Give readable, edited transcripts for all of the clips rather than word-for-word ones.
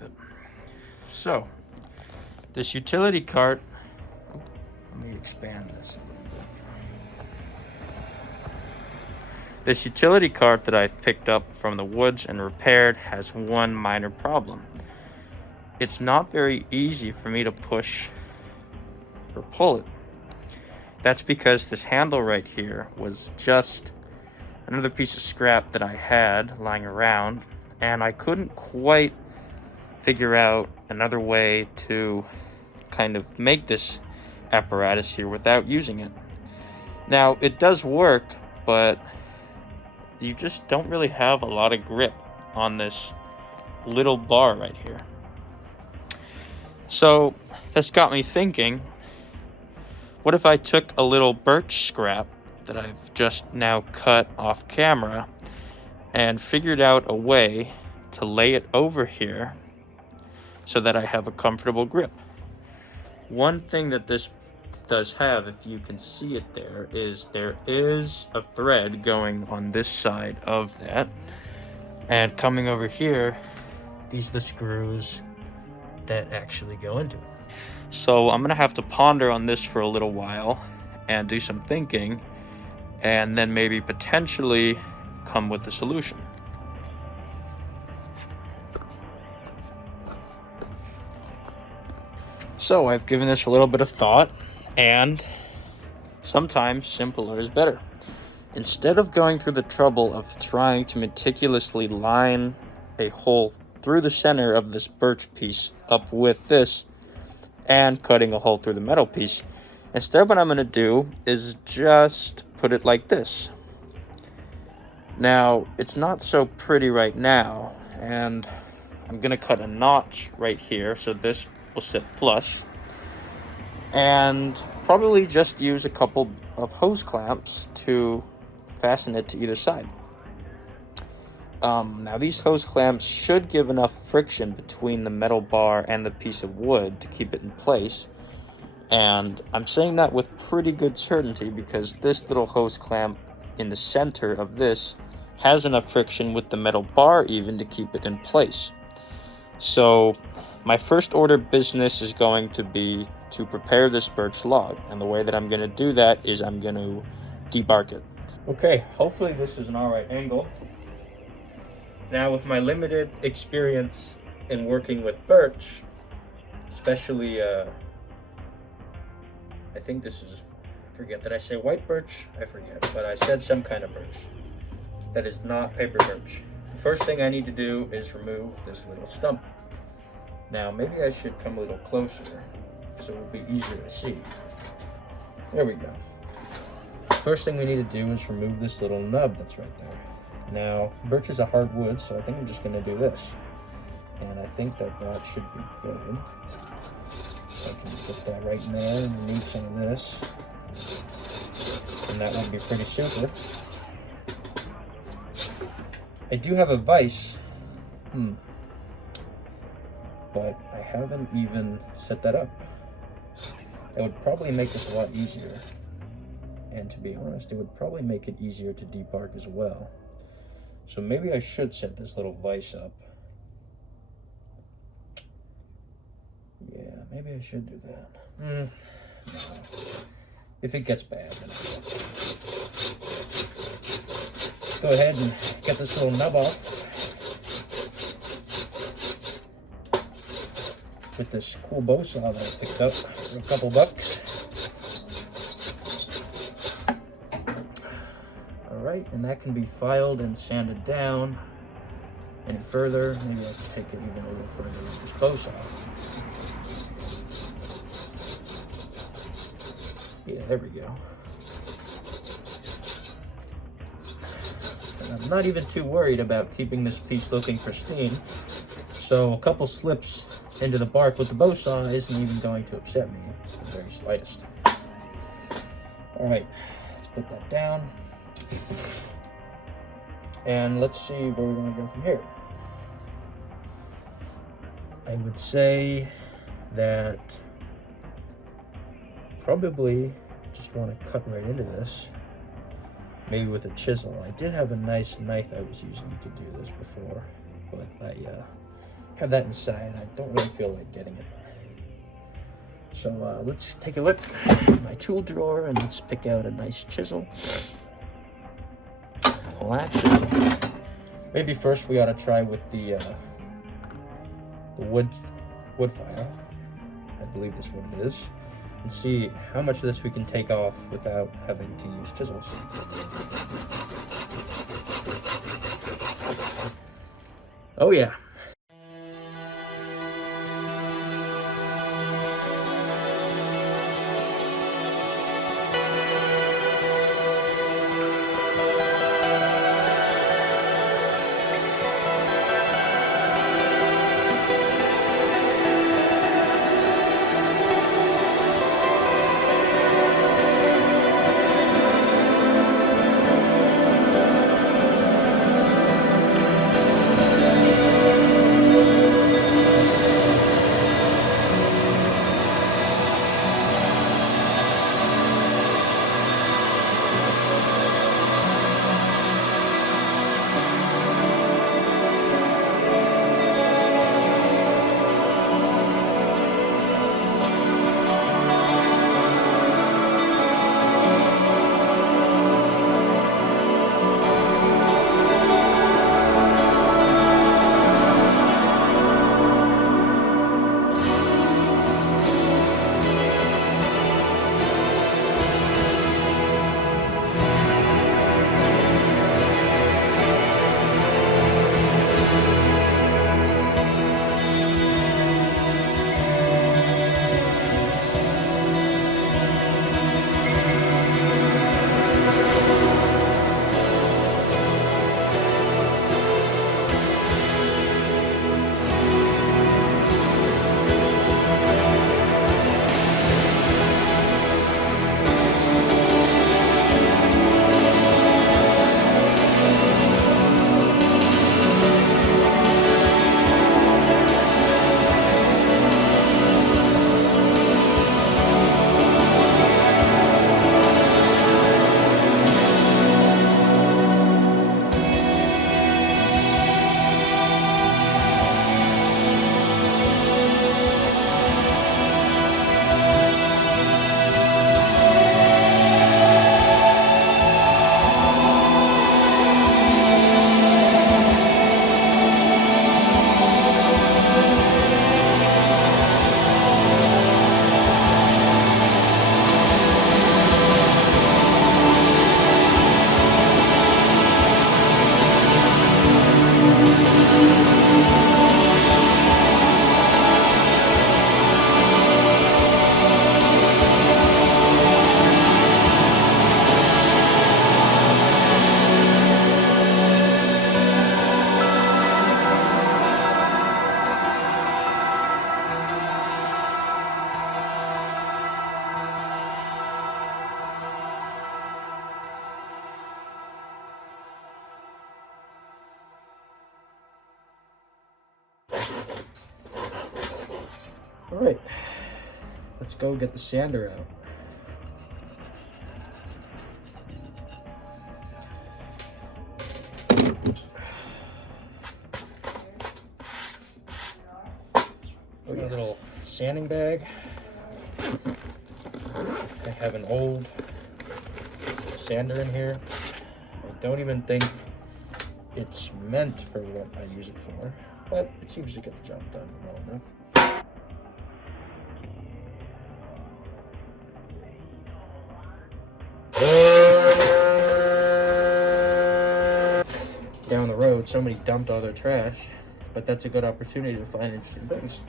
with it. So, this utility cart, let me expand this a little bit. This utility cart that I've picked up from the woods and repaired has one minor problem. It's not very easy for me to push or pull it. That's because this handle right here was just another piece of scrap that I had lying around, and I couldn't quite figure out another way to kind of make this apparatus here without using it. Now, it does work, but you just don't really have a lot of grip on this little bar right here. So that's got me thinking, what if I took a little birch scrap that I've just now cut off camera and figured out a way to lay it over here so that I have a comfortable grip. One thing that this does have, if you can see it there is a thread going on this side of that, and coming over here, these are the screws that actually go into it. So I'm gonna have to ponder on this for a little while and do some thinking, and then maybe potentially come with a solution. So I've given this a little bit of thought, and sometimes simpler is better. Instead of going through the trouble of trying to meticulously line a hole through the center of this birch piece up with this and cutting a hole through the metal piece, instead what I'm going to do is just put it like this. Now, it's not so pretty right now, and I'm going to cut a notch right here so this will sit flush, and probably just use a couple of hose clamps to fasten it to either side. Now these hose clamps should give enough friction between the metal bar and the piece of wood to keep it in place, and I'm saying that with pretty good certainty because this little hose clamp in the center of this has enough friction with the metal bar even to keep it in place. So my first order of business is going to be to prepare this birch log, and the way that I'm going to do that is I'm going to debark it. Okay, hopefully this is an alright angle. Now, with my limited experience in working with birch, especially I think this is, I forget, did I say white birch? I forget, but I said some kind of birch that is not paper birch. The first thing I need to do is remove this little stump. Now, maybe I should come a little closer so it will be easier to see. There we go. First thing we need to do is remove this little nub that's right there. Now, birch is a hard wood, so I think I'm just going to do this. And I think that should be good. So I can put that right in there underneath some of this. And that will be pretty super. I do have a vise. But I haven't even set that up. That would probably make this a lot easier. And to be honest, it would probably make it easier to debark as well. So maybe I should set this little vise up. Yeah, maybe I should do that. No. If it gets bad, then I will. Go ahead and get this little nub off with this cool bow saw that I picked up for a couple bucks. Alright, and that can be filed and sanded down any further. Maybe I can take it even a little further with this bow saw. Yeah, there we go. And I'm not even too worried about keeping this piece looking pristine, so a couple slips into the bark with the bow saw isn't even going to upset me the very slightest. Alright, let's put that down. And let's see where we want to go from here. I would say that probably just want to cut right into this, maybe with a chisel. I did have a nice knife I was using to do this before, but I have that inside. I don't really feel like getting it. So let's take a look at my tool drawer and let's pick out a nice chisel. Well, actually, maybe first we ought to try with the wood file. I believe that's what it is. And see how much of this we can take off without having to use chisels. Oh yeah. All right, let's go get the sander out. We got a little sanding bag. I have an old sander in here. I don't even think it's meant for what I use it for, but it seems to get the job done well enough. Down the road, somebody dumped all their trash, but that's a good opportunity to find interesting things.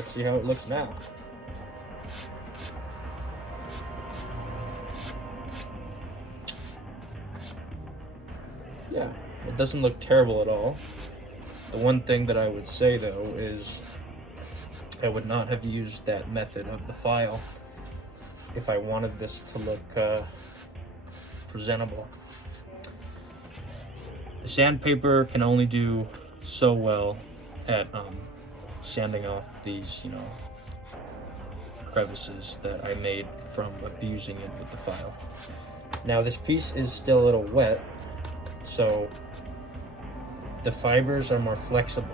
let's see how it looks now. Yeah, it doesn't look terrible at all. The one thing that I would say though is I would not have used that method of the file if I wanted this to look presentable. The sandpaper can only do so well at sanding off these, crevices that I made from abusing it with the file. Now this piece is still a little wet, so the fibers are more flexible.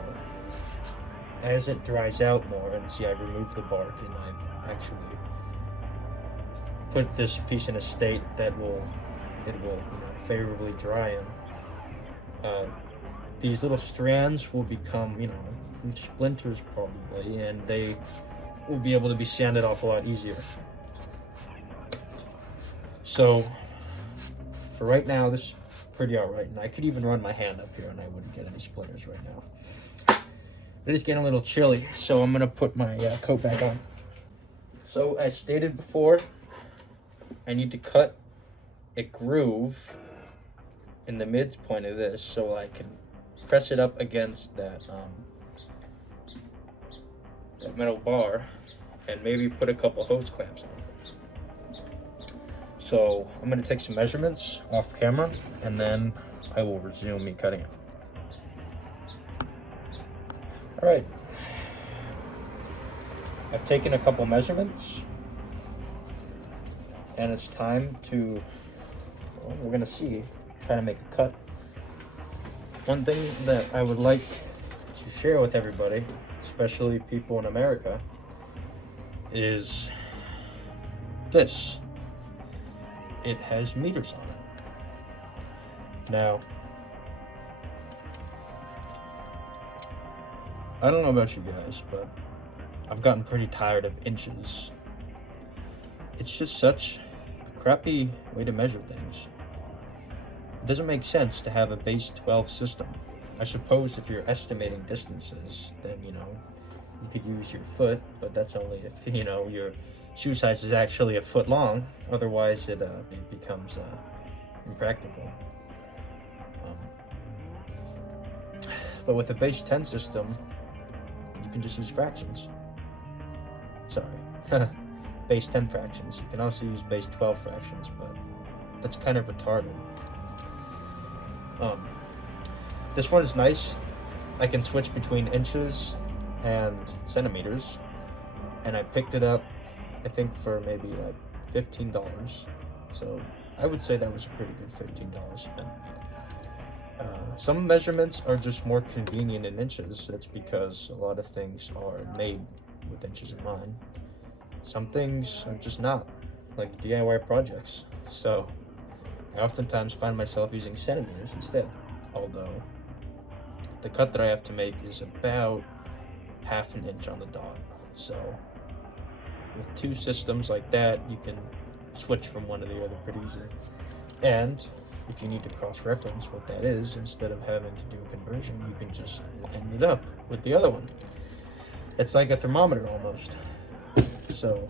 As it dries out more, and see, I removed the bark and I've actually put this piece in a state that it will favorably dry in. These little strands will become, splinters probably, and they will be able to be sanded off a lot easier. So for right now, this is pretty alright, and I could even run my hand up here and I wouldn't get any splinters right now. It is getting a little chilly, so I'm gonna put my coat back on. So as stated before, I need to cut a groove in the midpoint of this so I can press it up against that metal bar and maybe put a couple hose clamps on it. So I'm going to take some measurements off camera and then I will resume me cutting it. Alright, I've taken a couple measurements and it's time to, well, we're going to see, try to make a cut. One thing that I would like to share with everybody, especially people in America, is this. It has meters on it. Now, I don't know about you guys, but I've gotten pretty tired of inches. It's just such a crappy way to measure things. It doesn't make sense to have a base 12 system. I suppose if you're estimating distances, then you could use your foot, but that's only if your shoe size is actually a foot long. Otherwise it becomes impractical. But with a base 10 system, you can just use fractions. Sorry, base 10 fractions. You can also use base 12 fractions, but that's kind of retarded. This one is nice. I can switch between inches and centimeters, and I picked it up, I think, for maybe like $15. So I would say that was a pretty good $15 spent. Some measurements are just more convenient in inches. That's because a lot of things are made with inches in mind. Some things are just not, like DIY projects. So I oftentimes find myself using centimeters instead, although the cut that I have to make is about half an inch on the dot. So with two systems like that, you can switch from one to the other pretty easily. And if you need to cross-reference what that is, instead of having to do a conversion, you can just line it up with the other one. It's like a thermometer almost. So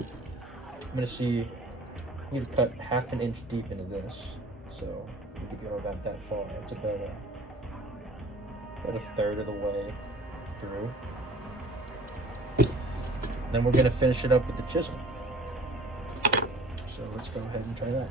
I'm gonna see, I need to cut half an inch deep into this. So I need to go about that far. It's about a third of the way through. Then we're gonna finish it up with the chisel. So let's go ahead and try that.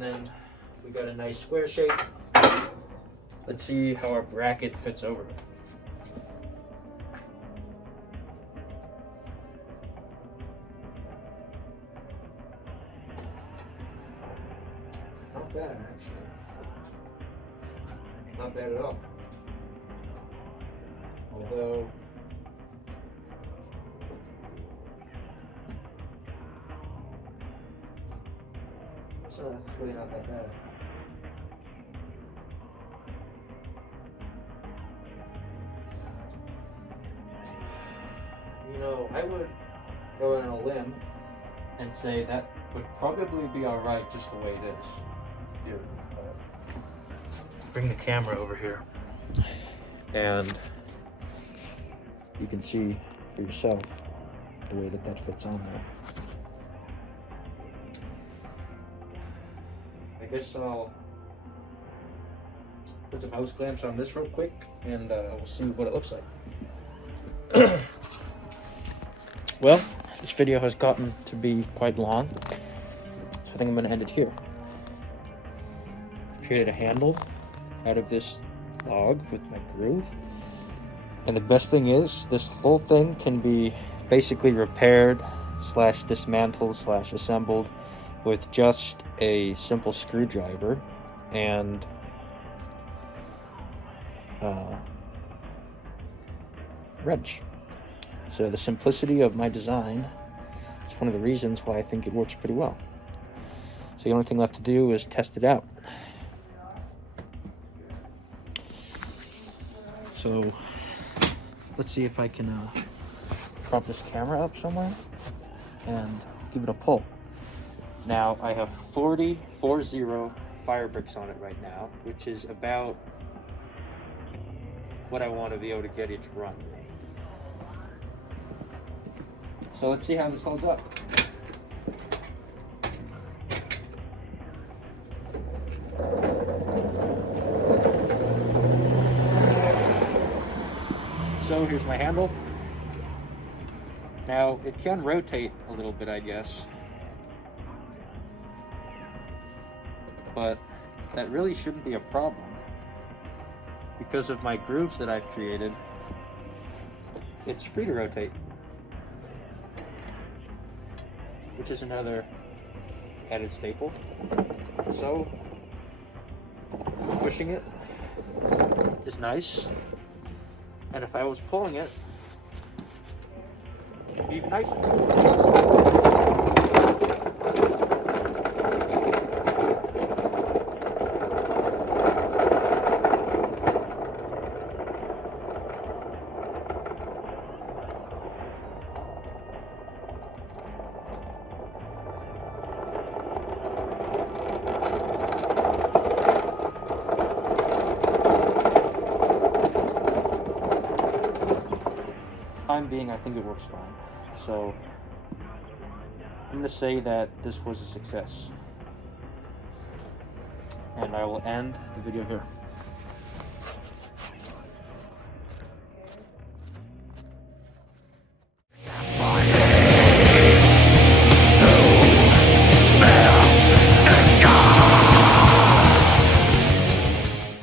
And then we got a nice square shape. Let's see how our bracket fits over it. Not bad, actually. Not bad at all. Although, so that's really not that bad. You know, I would go on a limb and say that would probably be alright just the way it is. Here, bring the camera over here, and you can see for yourself the way that fits on there. I guess I'll put some house clamps on this real quick, and we'll see what it looks like. Well, this video has gotten to be quite long, so I think I'm going to end it here. I've created a handle out of this log with my groove, and the best thing is this whole thing can be basically repaired / dismantled / assembled with just a simple screwdriver and wrench. So the simplicity of my design is one of the reasons why I think it works pretty well. So the only thing left to do is test it out. So let's see if I can prop this camera up somewhere and give it a pull. Now I have 40 fire bricks on it right now, which is about what I want to be able to get it to run. So let's see how this holds up. So here's my handle. Now it can rotate a little bit, I guess, but that really shouldn't be a problem because of my grooves that I've created. It's free to rotate, which is another added staple. So pushing it is nice, and if I was pulling it, it'd be even nicer. Time being, I think it works fine. So I'm going to say that this was a success, and I will end the video here.